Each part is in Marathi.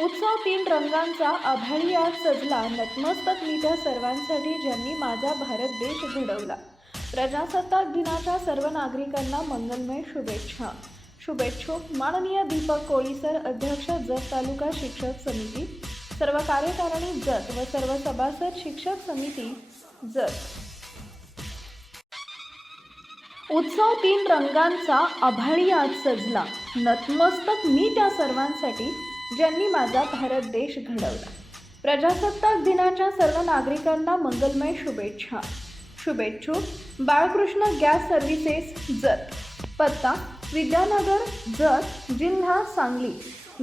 उत्सव तीन रंगांचा आभाळी आज सजला. नतमस्तक मी त्या सर्वांसाठी ज्यांनी माझा भारत देश घडवला. प्रजासत्ताक दिनाच्या सर्व नागरिकांना मंगलमय शुभेच्छा. शुभेच्छुक माननीय दीपक कोळीसर, अध्यक्ष जत तालुका शिक्षक समिती, सर्व कार्यकारिणी जत व सर्व सभासद शिक्षक समिती जत. उत्सव तीन रंगांचा आभाळी आज सजला. नतमस्तक मी त्या सर्वांसाठी ज्यांनी माझा भारत देश घडवला. प्रजासत्ताक दिनाच्या सर्व नागरिकांना मंगलमय शुभेच्छा. शुभेच्छुक बाळकृष्ण गॅस सर्व्हिसेस जत, पत्ता विद्यानगर जत, जिल्हा सांगली.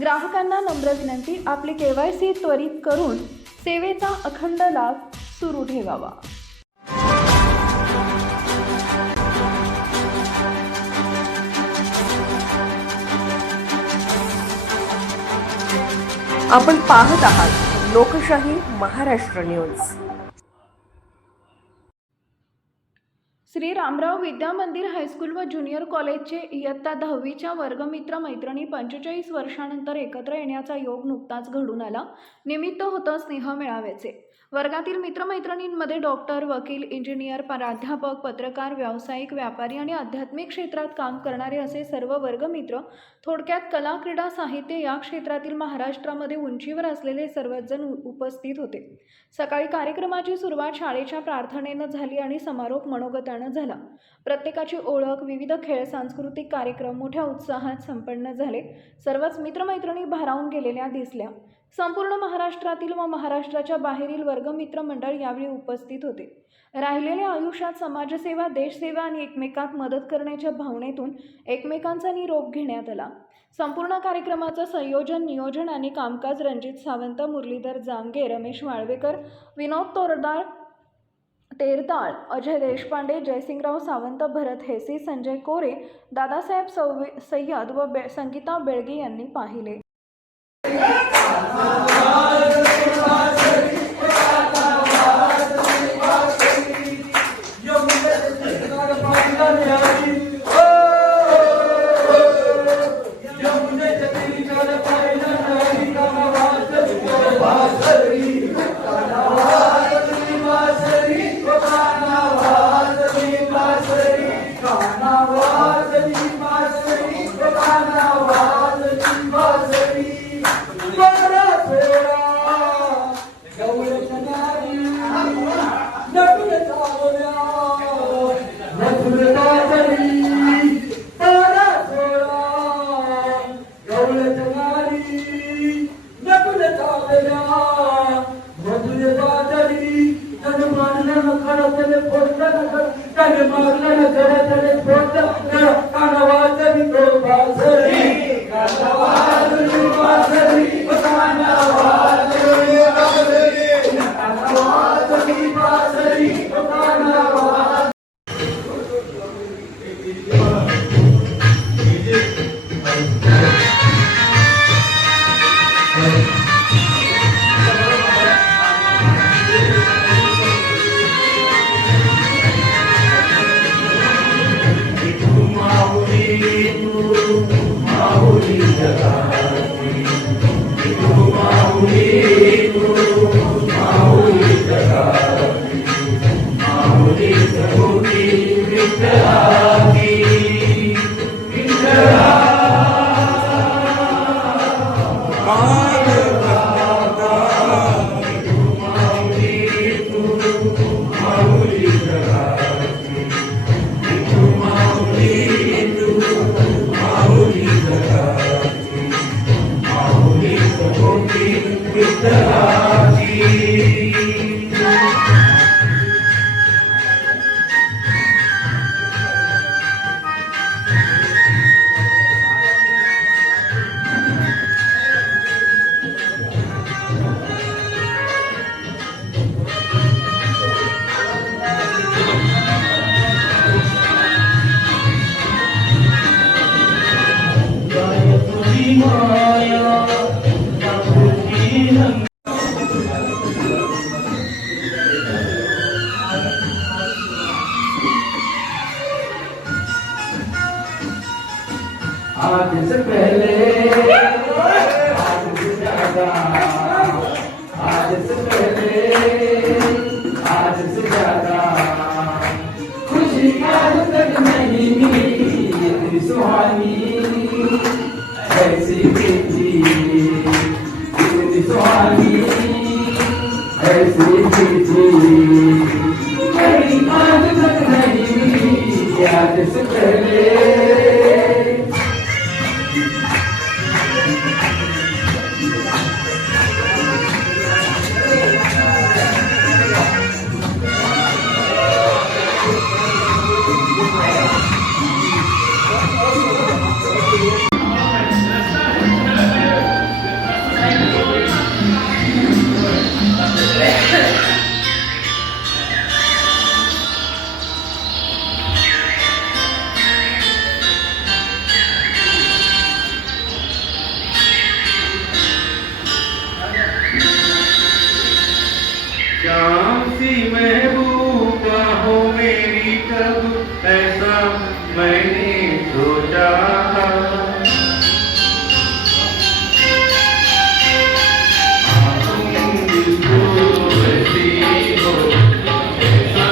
ग्राहकांना नम्र विनंती, आपली KYC त्वरित करून सेवेचा अखंड लाभ सुरू ठेवावा. आपण पाहत आहात लोकशाही महाराष्ट्र न्यूज. श्री रामराव विद्या मंदिर हायस्कूल व ज्युनियर कॉलेजचे इयत्ता 10वीच्या वर्गमित्र मैत्रिणी 45 वर्षानंतर एकत्र येण्याचा योग नुकताच घडून आला. निमित्त होतं स्नेह मेळाव्याचे. वर्गातील मित्रमैत्रिणींमध्ये डॉक्टर, वकील, इंजिनियर, प्राध्यापक, पत्रकार, व्यावसायिक, व्यापारी आणि आध्यात्मिक क्षेत्रात काम करणारे असे सर्व वर्गमित्र, थोडक्यात कला, क्रीडा, साहित्य या क्षेत्रातील महाराष्ट्रामध्ये उंचीवर असलेले सर्वच जण उपस्थित होते. सकाळी कार्यक्रमाची सुरुवात शाळेच्या प्रार्थनेनं झाली आणि समारोप मनोगतानं झाला. प्रत्येकाची ओळख, विविध खेळ, सांस्कृतिक कार्यक्रम मोठ्या उत्साहात संपन्न झाले. सर्वच मित्रमैत्रिणी भारावून गेलेल्या दिसल्या. संपूर्ण महाराष्ट्रातील व महाराष्ट्राच्या बाहेरील वर्गमित्र मंडळ यावेळी उपस्थित होते. राहिलेल्या आयुष्यात समाजसेवा, देशसेवा आणि एकमेकांत मदत करण्याच्या भावनेतून एकमेकांचा निरोप घेण्यात आला. संपूर्ण कार्यक्रमाचं संयोजन, नियोजन आणि कामकाज रणजित सावंत, मुरलीधर जामगे, रमेश वाळवेकर, विनोद तेरताळ, अजय देशपांडे, जयसिंगराव सावंत, भरत हेसी, संजय कोरे, दादासाहेब सय्यद व संगीता बेळगे यांनी पाहिले. प्रीति इतनी सुहानी ऐसी प्रीति मेरी आज तक नहीं मिली आज से पहले। शाम सी महबूबा हो मेरी कब ऐसा मैंने सोचा था। तुम बिल्कुल वैसी हो ऐसा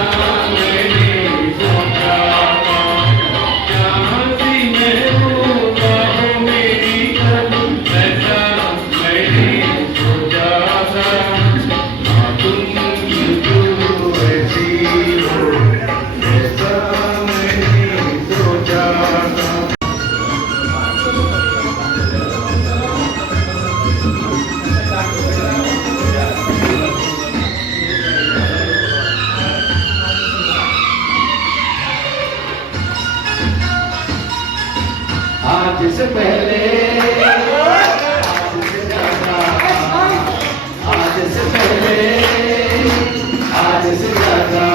मैंने सोचा था। शाम सी महबूबा हो मेरी कब ऐसा मैंने सोचा था। आज से पहले आज से पहले आज से ज्यादा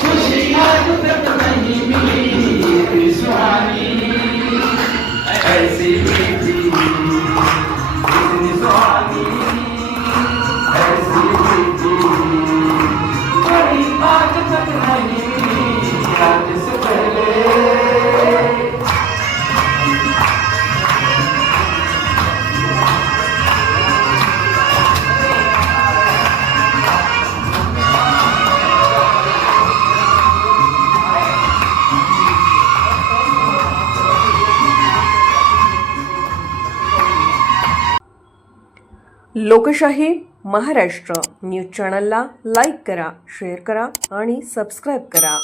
खुशी आज तक नहीं मिली इतनी सुहानी ऐसी प्रीति इतनी सुहानी ऐसी प्रीति कभी आज तक नहीं मिली आज से पहले। लोकशाही महाराष्ट्र न्यूज चॅनलला लाईक करा, शेअर करा आणि सबस्क्राईब करा.